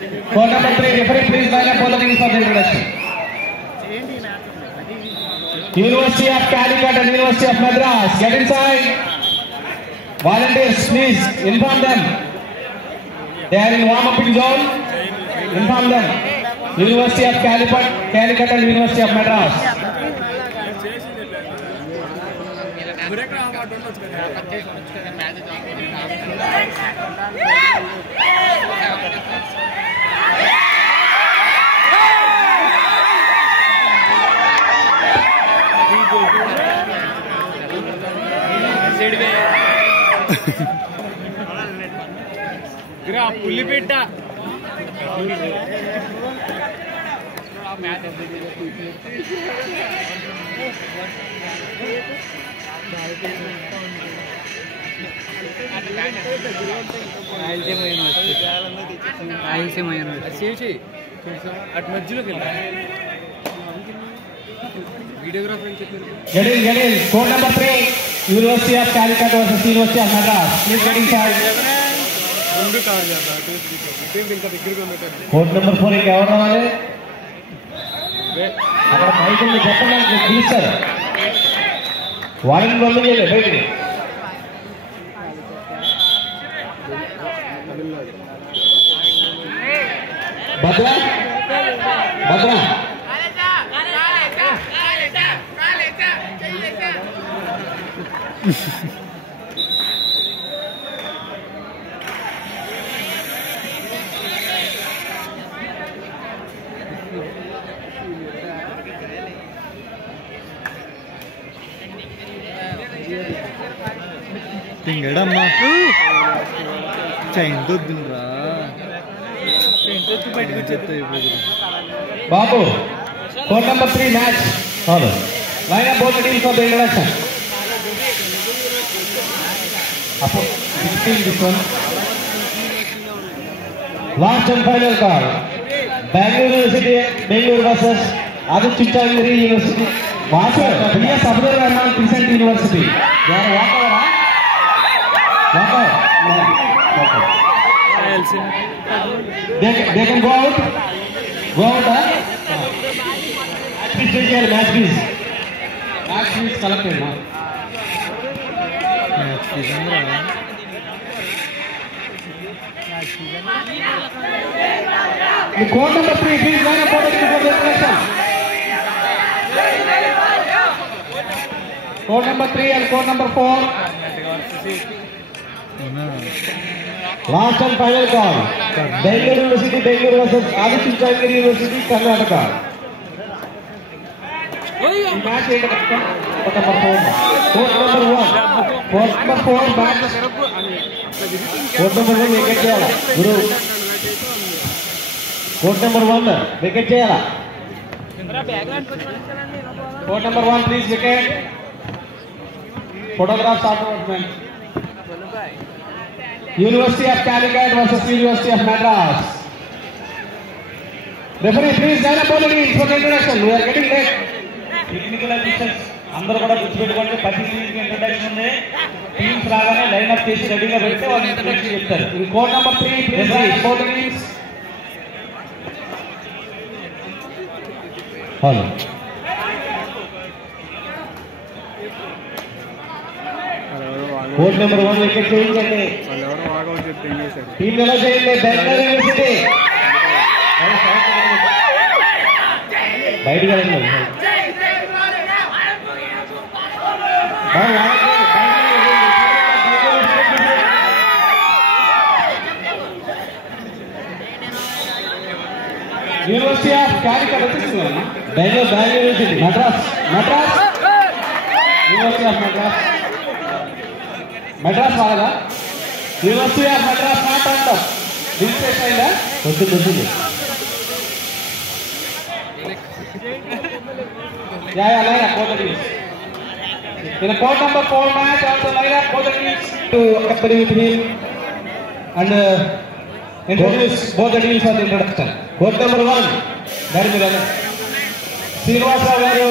Court number 3, referee, please line up all the teams for the introduction. University of Calicut and University of Madras, get inside. Volunteers, please inform them. They are in warm-up zone. Inform them. University of Calicut and University of Madras. పులిపిట్ట అటు మధ్యలోకి videographer అని చెప్పారు. Get in. Court number 3, University of Calicut versus University of Madras. Please get inside. Court number 4 ఇంకెవరు రావాలి? అక్కడ బయట చెప్పడానికి పిలుస్తారు. వారిని పంపించలే బయటికి. భద్ర తింగడమ్మా చైన్ దొద్దురా బయటకు వచ్చేస్తాయి బాబు. Court number 3 match line up both teams for the introduction. అప్పుడు 16 this one. Last and final call. Bangalore University versus Aditya Chandri University. Vasu, P.S. Abdul Rahman Crescent University. They are walk over. No. They can go out. Match fees collected. The court number 3, please line up for the introduction. Court number 3 and court number 4. Last and final call. Bangalore University versus Aditya Chandri University, Karnataka. Match court number 4. Court number 1. Court number 4 match. Court number 1 wicket cheyala. Guru. Court number 1 wicket cheyala. Court number 1 please wicket. Photographs afterwards. University of Calicut versus University of Madras. Referee, please line up all the teams for the introduction. We are getting late. Technical assistance. అందరూ కూడా గుర్తుపెట్టుకోండి. ప్రతి టీమ్కి introduction ఉంది. Teams రాగానే line up చేసి రెడీగా పెడితే వాళ్ళు ఇంట్రడక్షన్ చెప్తారు. ఇది code number 3 please right for the teams. Hello code number 1 wicket చేయించండి. టీమ్ ఎలా చేయండి. బెంగళూరు యూనివర్సిటీ బయటికి వెళ్ళండి. యూనివర్సిటీ ఆఫ్ కాలికట్ వచ్చేసింది. Bengaluru university Madras university of Madras వాళ్ళగా యూనివర్సిటీ ఆఫ్ మద్రాస్ నాట్ అంటాం. రిజిస్ట్రేషన్ అయిందా? వచ్చింది. Line up both the teams. In a court number 4 match, also line up both the teams to accompany with him and introduce both the teams for the introduction. Court number 1, Dharimirajan Srinivasa garu.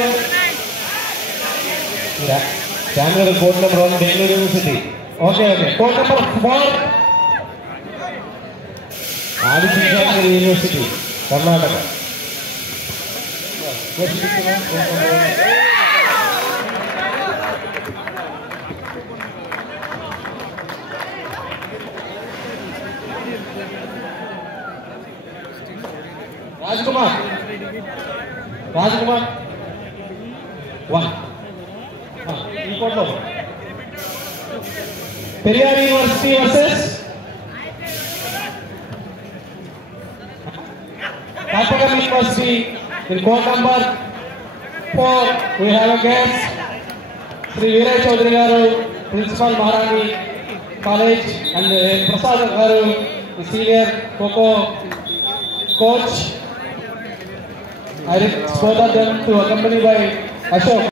Champion court number 1, Bangalore University. Okay. Court number 4, Adishankar university Karnataka. Rajkumar 1. ఇంకోట్లో Periyar university versus Kapagam University in court number 4. We have a guest, Sri Veeray Chaudhary Garu, Principal Maharani College, and Prasad Garu, the senior Kho coach. I request both of them to accompany by Ashok.